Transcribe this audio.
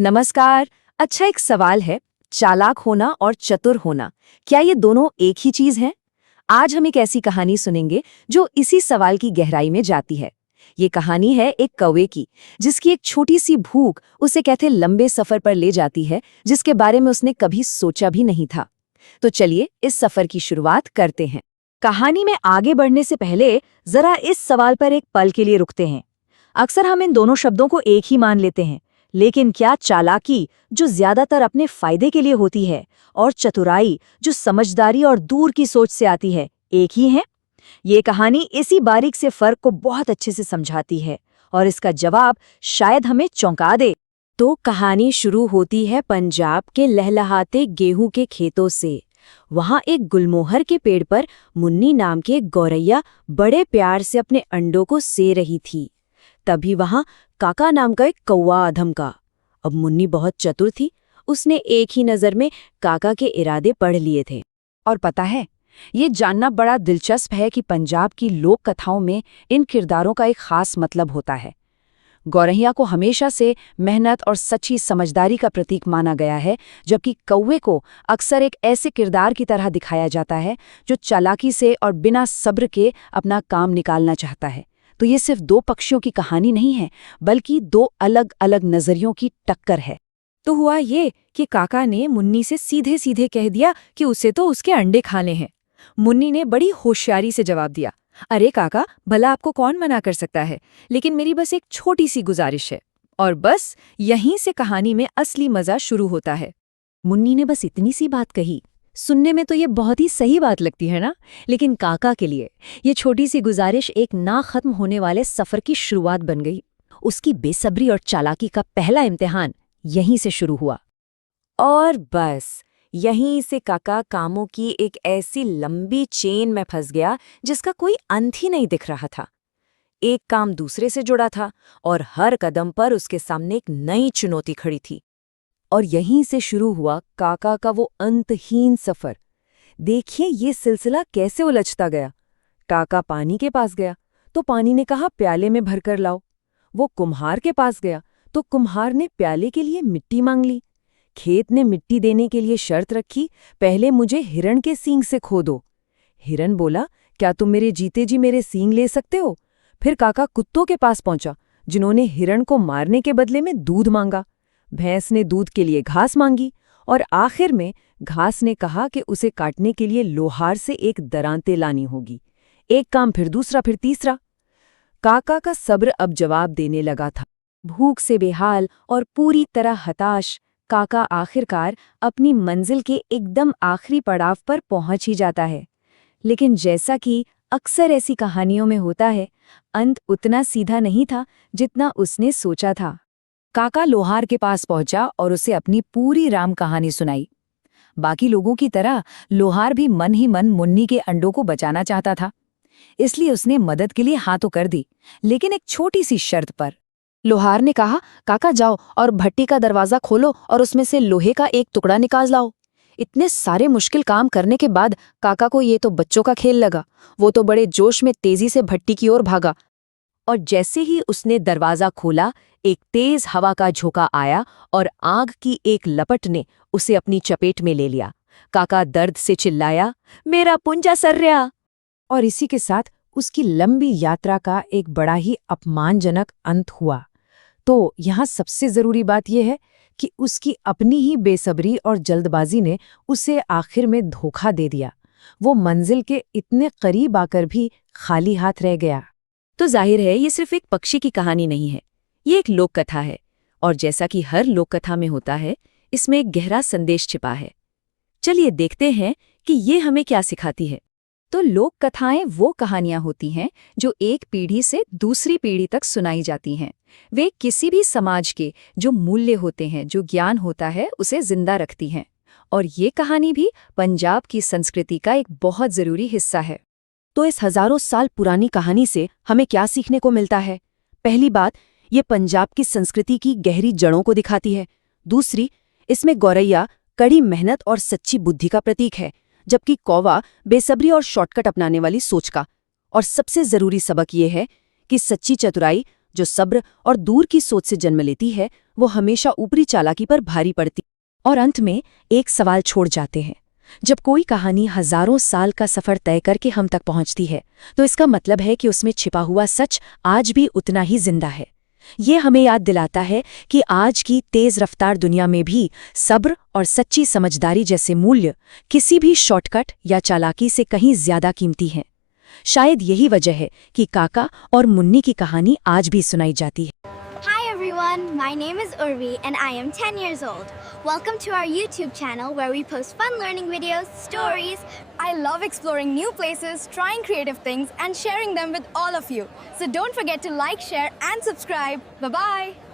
नमस्कार। अच्छा, एक सवाल है। चालाक होना और चतुर होना, क्या ये दोनों एक ही चीज हैं? आज हम एक ऐसी कहानी सुनेंगे जो इसी सवाल की गहराई में जाती है। ये कहानी है एक कौवे की, जिसकी एक छोटी सी भूख उसे कहते लंबे सफर पर ले जाती है, जिसके बारे में उसने कभी सोचा भी नहीं था। तो चलिए इस सफर की शुरुआत करते हैं। कहानी में आगे बढ़ने से पहले जरा इस सवाल पर एक पल के लिए रुकते हैं। अक्सर हम इन दोनों शब्दों को एक ही मान लेते हैं, लेकिन क्या चालाकी, जो ज्यादातर अपने फायदे के लिए होती है, और चतुराई, जो समझदारी और दूर की सोच से आती है, एक ही है? ये कहानी इसी बारीक से फर्क को बहुत अच्छे से समझाती है, और इसका जवाब शायद हमें चौंका दे। तो कहानी शुरू होती है पंजाब के लहलहाते गेहूं के खेतों से। वहां एक गुलमोहर के पेड़ पर मुन्नी नाम की एक गौरैया बड़े प्यार से अपने अंडों को से रही थी। तभी वहां काका नाम का एक कौवा अधम का। अब मुन्नी बहुत चतुर थी। उसने एक ही नजर में काका के इरादे पढ़ लिए थे। और पता है, ये जानना बड़ा दिलचस्प है कि पंजाब की लोक कथाओं में इन किरदारों का एक खास मतलब होता है। गौरैया को हमेशा से मेहनत और सच्ची समझदारी का प्रतीक माना गया है, जबकि कौवे को अक्सर एक ऐसे किरदार की तरह दिखाया जाता है जो चालाकी से और बिना सब्र के अपना काम निकालना चाहता है। तो ये सिर्फ दो पक्षियों की कहानी नहीं है, बल्कि दो अलग अलग नजरियों की टक्कर है। तो हुआ ये कि काका ने मुन्नी से सीधे सीधे कह दिया कि उसे तो उसके अंडे खाने हैं। मुन्नी ने बड़ी होशियारी से जवाब दिया, अरे काका, भला आपको कौन मना कर सकता है, लेकिन मेरी बस एक छोटी सी गुजारिश है। और बस यहीं से कहानी में असली मजा शुरू होता है। मुन्नी ने बस इतनी सी बात कही। सुनने में तो ये बहुत ही सही बात लगती है ना, लेकिन काका के लिए ये छोटी सी गुजारिश एक ना खत्म होने वाले सफर की शुरुआत बन गई। उसकी बेसब्री और चालाकी का पहला इम्तिहान यहीं से शुरू हुआ। और बस यहीं से काका कामों की एक ऐसी लंबी चेन में फंस गया जिसका कोई अंत ही नहीं दिख रहा था। एक काम दूसरे से जुड़ा था, और हर कदम पर उसके सामने एक नई चुनौती खड़ी थी। और यहीं से शुरू हुआ काका का वो अंतहीन सफर। देखिए ये सिलसिला कैसे उलझता गया। काका पानी के पास गया तो पानी ने कहा प्याले में भरकर लाओ। वो कुम्हार के पास गया तो कुम्हार ने प्याले के लिए मिट्टी मांग ली। खेत ने मिट्टी देने के लिए शर्त रखी, पहले मुझे हिरण के सींग से खोदो। हिरण बोला, क्या तुम मेरे जीते जी मेरे सींग ले सकते हो? फिर काका कुत्तों के पास पहुंचा, जिन्होंने हिरण को मारने के बदले में दूध मांगा। भैंस ने दूध के लिए घास मांगी, और आखिर में घास ने कहा कि उसे काटने के लिए लोहार से एक दरांते लानी होगी। एक काम फिर दूसरा फिर तीसरा। काका का सब्र अब जवाब देने लगा था। भूख से बेहाल और पूरी तरह हताश, काका आखिरकार अपनी मंजिल के एकदम आखिरी पड़ाव पर पहुंच ही जाता है। लेकिन जैसा कि अक्सर ऐसी कहानियों में होता है, अंत उतना सीधा नहीं था जितना उसने सोचा था। काका लोहार के पास पहुंचा और उसे अपनी पूरी राम कहानी सुनाई। बाकी लोगों की तरह लोहार भी मन ही मन मुन्नी के अंडों को बचाना चाहता था, इसलिए उसने मदद के लिए हाँ तो कर दी, लेकिन एक छोटी सी शर्त पर। लोहार ने कहा, काका जाओ और भट्टी का दरवाजा खोलो और उसमें से लोहे का एक टुकड़ा निकाल लाओ। इतने सारे मुश्किल काम करने के बाद काका को ये तो बच्चों का खेल लगा। वो तो बड़े जोश में तेजी से भट्टी की ओर भागा, और जैसे ही उसने दरवाजा खोला, एक तेज हवा का झोंका आया और आग की एक लपट ने उसे अपनी चपेट में ले लिया। काका दर्द से चिल्लाया, मेरा पुंजा सर्या! और इसी के साथ उसकी लंबी यात्रा का एक बड़ा ही अपमानजनक अंत हुआ। तो यहाँ सबसे जरूरी बात यह है कि उसकी अपनी ही बेसब्री और जल्दबाजी ने उसे आखिर में धोखा दे दिया। वो मंजिल के इतने करीब आकर भी खाली हाथ रह गया। तो जाहिर है ये सिर्फ एक पक्षी की कहानी नहीं है, ये एक लोक कथा है। और जैसा कि हर लोक कथा में होता है, इसमें एक गहरा संदेश छिपा है। चलिए देखते हैं कि ये हमें क्या सिखाती है। तो लोक कथाएं वो कहानियां होती हैं जो एक पीढ़ी से दूसरी पीढ़ी तक सुनाई जाती हैं। वे किसी भी समाज के जो मूल्य होते हैं, जो ज्ञान होता है, उसे जिंदा रखती हैं। और ये कहानी भी पंजाब की संस्कृति का एक बहुत जरूरी हिस्सा है। तो इस हजारों साल पुरानी कहानी से हमें क्या सीखने को मिलता है? पहली बात, ये पंजाब की संस्कृति की गहरी जड़ों को दिखाती है। दूसरी, इसमें गौरैया कड़ी मेहनत और सच्ची बुद्धि का प्रतीक है, जबकि कौवा बेसब्री और शॉर्टकट अपनाने वाली सोच का। और सबसे जरूरी सबक ये है कि सच्ची चतुराई जो सब्र और दूर की सोच से जन्म लेती है, वो हमेशा ऊपरी चालाकी पर भारी पड़ती। और अंत में एक सवाल छोड़ जाते हैं। जब कोई कहानी हजारों साल का सफर तय करके हम तक पहुंचती है, तो इसका मतलब है कि उसमें छिपा हुआ सच आज भी उतना ही जिंदा है। ये हमें याद दिलाता है कि आज की तेज रफ्तार दुनिया में भी सब्र और सच्ची समझदारी जैसे मूल्य किसी भी शॉर्टकट या चालाकी से कहीं ज्यादा कीमती हैं। शायद यही वजह है कि काका और मुन्नी की कहानी आज भी सुनाई जाती है। Hi everyone, my name is Urvi and I am 10 years old. Welcome to our YouTube channel where we post fun learning videos, stories. I love exploring new places, trying creative things and sharing them with all of you. So don't forget to like, share and subscribe. Bye-bye.